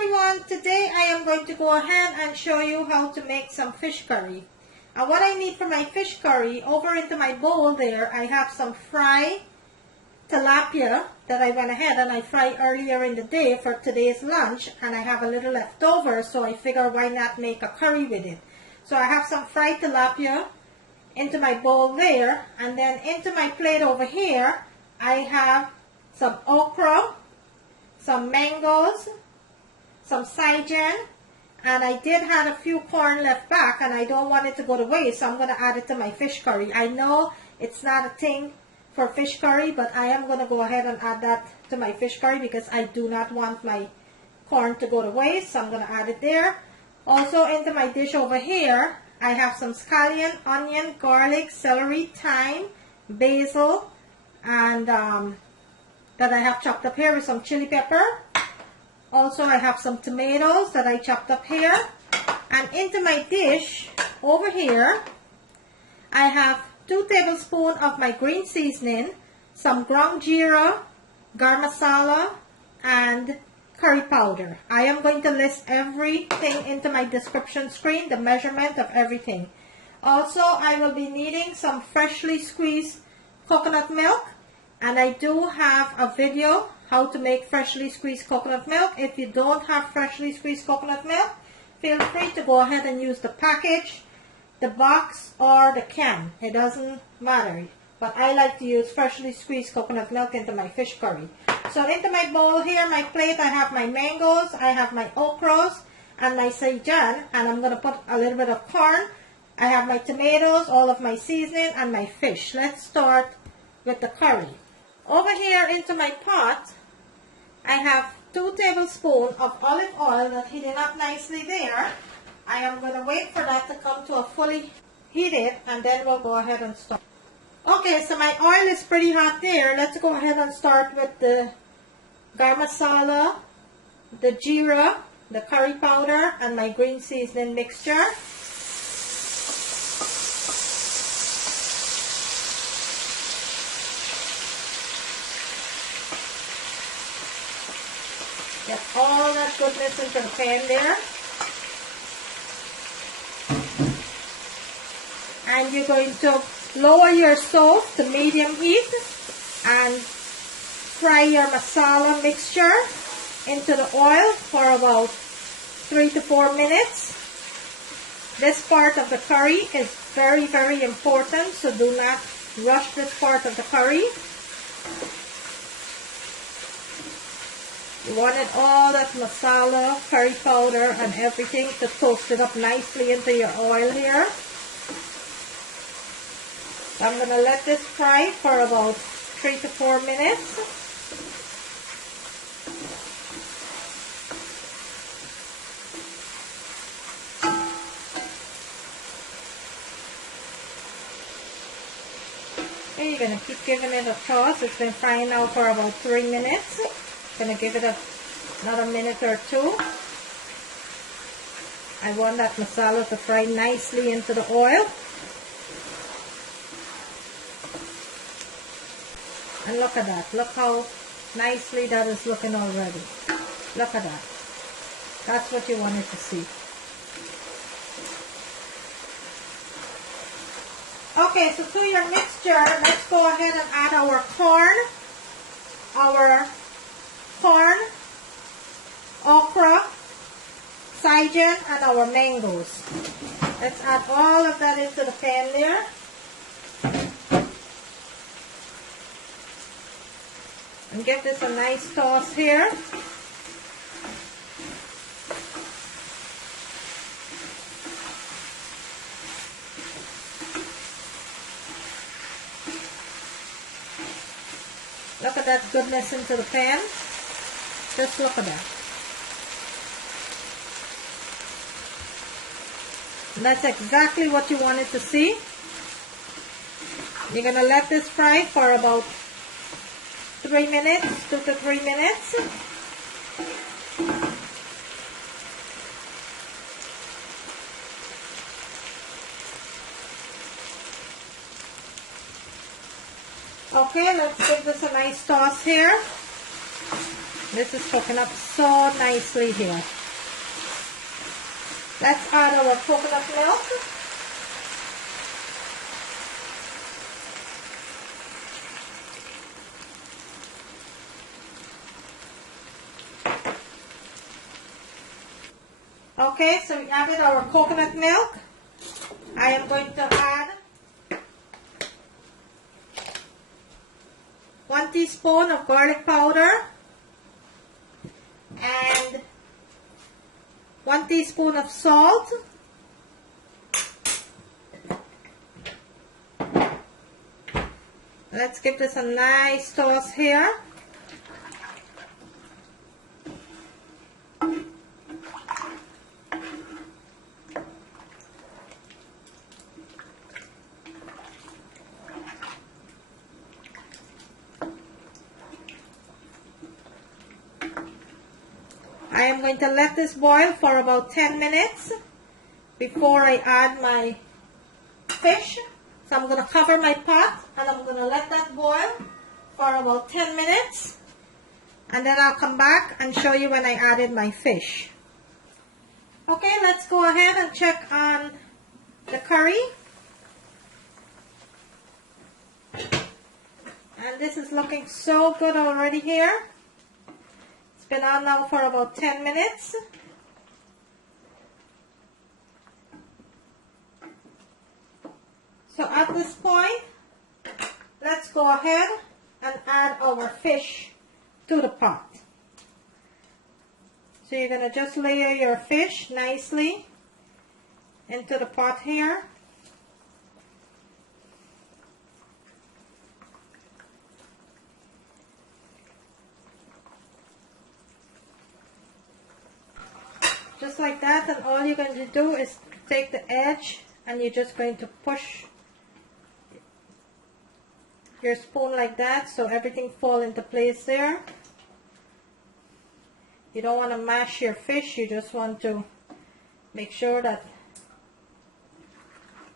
everyone, today I am going to go ahead and show you how to make some fish curry. And what I need for my fish curry, over into my bowl there, I have some fried tilapia that I went ahead and I fried earlier in the day for today's lunch, and I have a little left over, so I figure why not make a curry with it. So I have some fried tilapia into my bowl there, and then into my plate over here I have some okra, some mangoes, some saijan, and I did have a few corn left back and I don't want it to go to waste, so I'm going to add it to my fish curry. I know it's not a thing for fish curry, but I am going to go ahead and add that to my fish curry because I do not want my corn to go to waste, so I'm going to add it there. Also into my dish over here, I have some scallion, onion, garlic, celery, thyme, basil, and that I have chopped up here with some chili pepper. Also, I have some tomatoes that I chopped up here. And into my dish over here, I have 2 tablespoons of my green seasoning, some ground jeera, garam masala, and curry powder. I am going to list everything into my description screen, the measurement of everything. Also, I will be needing some freshly squeezed coconut milk. And I do have a video how to make freshly squeezed coconut milk. If you don't have freshly squeezed coconut milk, feel free to go ahead and use the package, the box, or the can. It doesn't matter. But I like to use freshly squeezed coconut milk into my fish curry. So into my bowl here, my plate, I have my mangoes, I have my okras, and my saijan. And I'm going to put a little bit of corn. I have my tomatoes, all of my seasoning, and my fish. Let's start with the curry. Over here into my pot, I have 2 tablespoons of olive oil that heating up nicely there. I am going to wait for that to come to a fully heated, and then we'll go ahead and start. Okay, so my oil is pretty hot there. Let's go ahead and start with the garam masala, the jeera, the curry powder, and my green seasoning mixture. Get all that goodness into the pan there. And you're going to lower your stove to medium heat and fry your masala mixture into the oil for about 3 to 4 minutes. This part of the curry is very, very important, so do not rush this part of the curry. You wanted all that masala, curry powder, and everything to toast it up nicely into your oil here. So I'm going to let this fry for about 3 to 4 minutes. Okay, you're going to keep giving it a toss. It's been frying now for about 3 minutes. Going to give it another minute or 2. I want that masala to fry nicely into the oil. And look at that. Look how nicely that is looking already. Look at that. That's what you wanted to see. Okay, so to your mixture, let's go ahead and add our corn, okra, saijan, and our mangoes. Let's add all of that into the pan there. And give this a nice toss here. Look at that goodness into the pan. Just look at that. And that's exactly what you wanted to see. You're going to let this fry for about 3 minutes, 2 to 3 minutes. Okay, let's give this a nice toss here. This is cooking up so nicely here. Let's add our coconut milk. Okay, so we added our coconut milk. I am going to add 1 teaspoon of garlic powder and 1 teaspoon of salt. Let's give this a nice toss here. I am going to let this boil for about 10 minutes before I add my fish. So I'm going to cover my pot and I'm going to let that boil for about 10 minutes. And then I'll come back and show you when I added my fish. Okay, let's go ahead and check on the curry. And this is looking so good already here. Been on now for about 10 minutes. So at this point, let's go ahead and add our fish to the pot. So you're going to just layer your fish nicely into the pot here. Just like that, and all you're going to do is take the edge and you're just going to push your spoon like that so everything fall into place there. You don't want to mash your fish, you just want to make sure that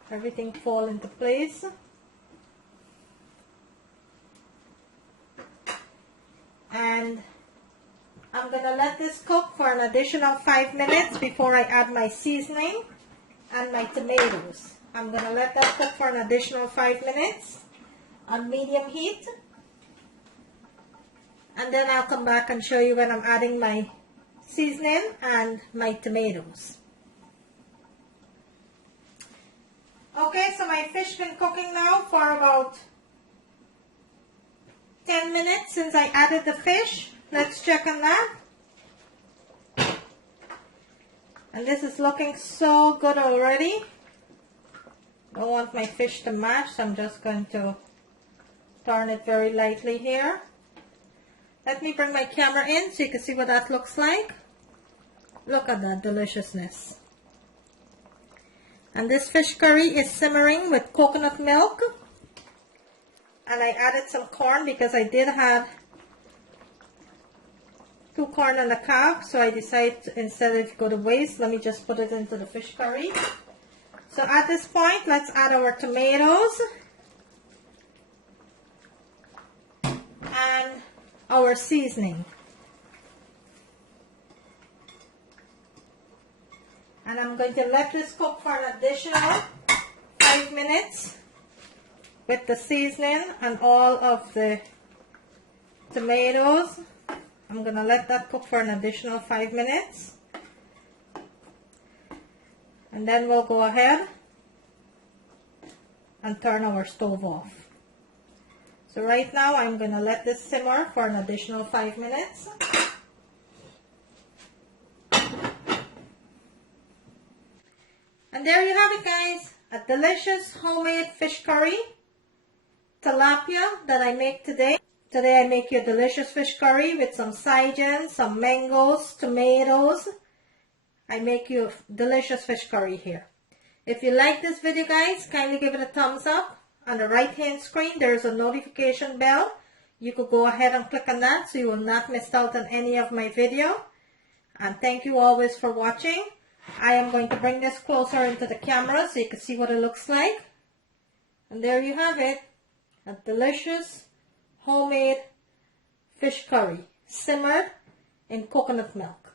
everything fall into place. And I'm going to let this cook for an additional 5 minutes before I add my seasoning and my tomatoes. I'm going to let that cook for an additional 5 minutes on medium heat. And then I'll come back and show you when I'm adding my seasoning and my tomatoes. Okay, so my fish been cooking now for about 10 minutes since I added the fish. Let's check on that. And this is looking so good already. Don't want my fish to mash, so I'm just going to turn it very lightly here. Let me bring my camera in so you can see what that looks like. Look at that deliciousness. And this fish curry is simmering with coconut milk. And I added some corn because I did have 2 corn on the cob, so I decided instead of go to waste, let me just put it into the fish curry. So at this point, let's add our tomatoes and our seasoning. And I'm going to let this cook for an additional 5 minutes with the seasoning and all of the tomatoes. I'm going to let that cook for an additional 5 minutes. And then we'll go ahead and turn our stove off. So right now I'm going to let this simmer for an additional 5 minutes. And there you have it, guys. A delicious homemade fish curry tilapia that I make today. Today I make you a delicious fish curry with some saijan, some mangoes, tomatoes. I make you a delicious fish curry here. If you like this video, guys, kindly give it a thumbs up. On the right hand screen there is a notification bell. You could go ahead and click on that so you will not miss out on any of my video. And thank you always for watching. I am going to bring this closer into the camera so you can see what it looks like. And there you have it. A delicious homemade fish curry, simmered and coconut milk.